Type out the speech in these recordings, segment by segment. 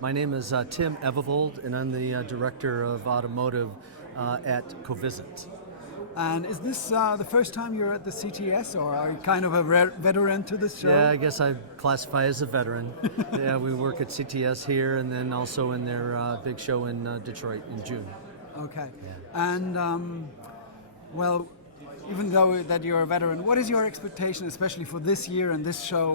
My name is Tim Evavold, and I'm the Director of Automotive at Covisint. And is this the first time you're at the CTS, or are you kind of a veteran to this show? Yeah, I guess I classify as a veteran. Yeah, we work at CTS here and then also in their big show in Detroit in June. Okay. Yeah. And, well, even though that you're a veteran, what is your expectation, especially for this year and this show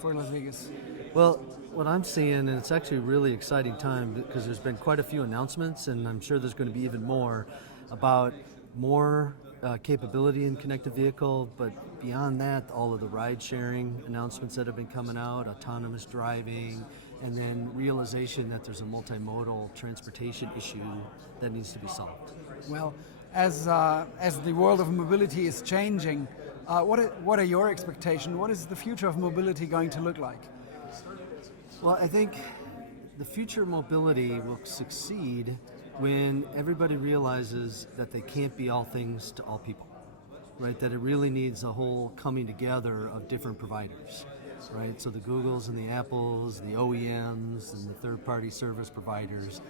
for Las Vegas? Well, what I'm seeing, and it's actually a really exciting time because there's been quite a few announcements, and I'm sure there's going to be even more about more capability in connected vehicle, but beyond that, all of the ride-sharing announcements that have been coming out, autonomous driving, and then realization that there's a multimodal transportation issue that needs to be solved. Well, as the world of mobility is changing, what are your expectations? What is the future of mobility going to look like? Well, I think the future of mobility will succeed when everybody realizes that they can't be all things to all people, right? That it really needs a whole coming together of different providers, right? So the Googles and the Apples, the OEMs and the third-party service providers,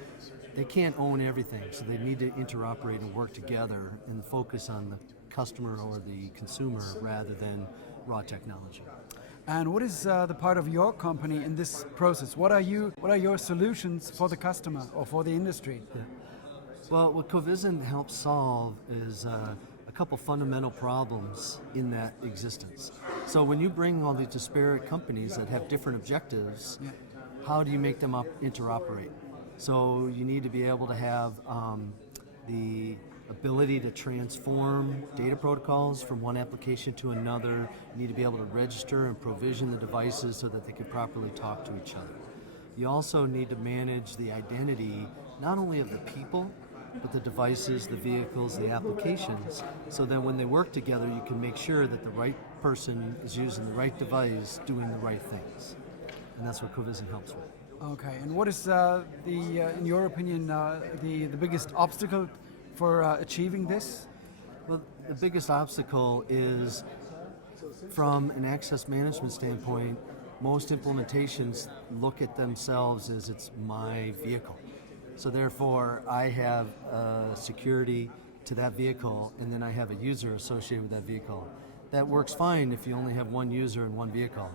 they can't own everything, so they need to interoperate and work together and focus on the customer or the consumer rather than raw technology. And what is the part of your company in this process? What are your solutions for the customer or for the industry? Yeah. Well, what Covisint helps solve is a couple fundamental problems in that existence. So when you bring all these disparate companies that have different objectives, how do you make them interoperate? So you need to be able to have the ability to transform data protocols from one application to another. You need to be able to register and provision the devices so that they can properly talk to each other. You also need to manage the identity, not only of the people, but the devices, the vehicles, the applications, so that when they work together, you can make sure that the right person is using the right device, doing the right things. And that's what Covisint helps with. Okay, and what is in your opinion, the biggest obstacle for achieving this? Well, the biggest obstacle is, from an access management standpoint, most implementations look at themselves as it's my vehicle. So therefore, I have security to that vehicle, and then I have a user associated with that vehicle. That works fine if you only have one user and one vehicle.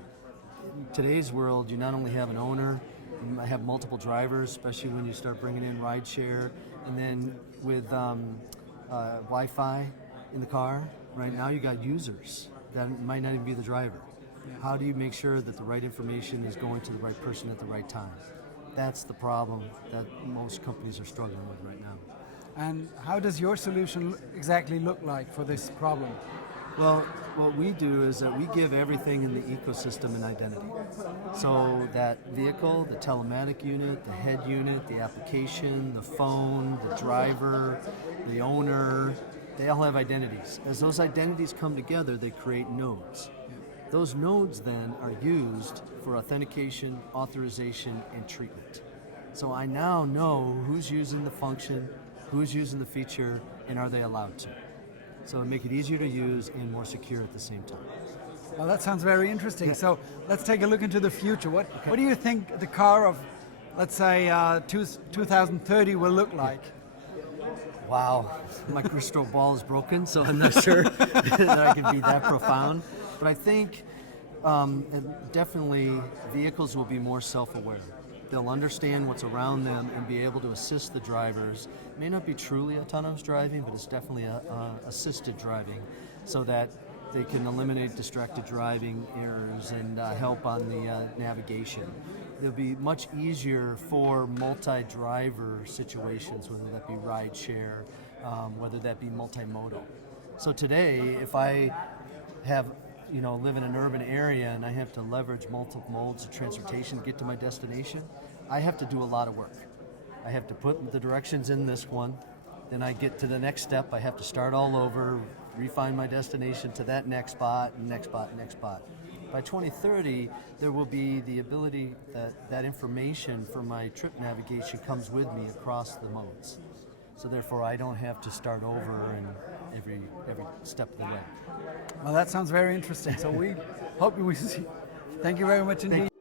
In today's world, you not only have an owner, you might have multiple drivers, especially when you start bringing in rideshare, and then with Wi-Fi in the car, right now you got users that might not even be the driver. How do you make sure that the right information is going to the right person at the right time? That's the problem that most companies are struggling with right now. And how does your solution exactly look like for this problem? Well, what we do is that we give everything in the ecosystem an identity. So that vehicle, the telematic unit, the head unit, the application, the phone, the driver, the owner, they all have identities. As those identities come together, they create nodes. Those nodes then are used for authentication, authorization, and treatment. So I now know who's using the function, who's using the feature, and are they allowed to. So it'll make it easier to use and more secure at the same time. Well, that sounds very interesting. Yeah. So let's take a look into the future. What do you think the car of, let's say, 2030 will look like? Wow, my crystal ball is broken, so I'm not sure that I can be that profound. But I think definitely vehicles will be more self-aware. They'll understand what's around them and be able to assist the drivers. It may not be truly autonomous driving, but it's definitely assisted driving, so that they can eliminate distracted driving errors and help on the navigation. It'll be much easier for multi-driver situations, whether that be ride share, whether that be multimodal. So today, if I live in an urban area and I have to leverage multiple modes of transportation to get to my destination, I have to do a lot of work. I have to put the directions in this one, then I get to the next step, I have to start all over, refine my destination to that next spot, next spot, next spot. By 2030, there will be the ability that information for my trip navigation comes with me across the modes. So therefore, I don't have to start over in every step of the way. Well, that sounds very interesting. So we hope we see. Thank you very much indeed.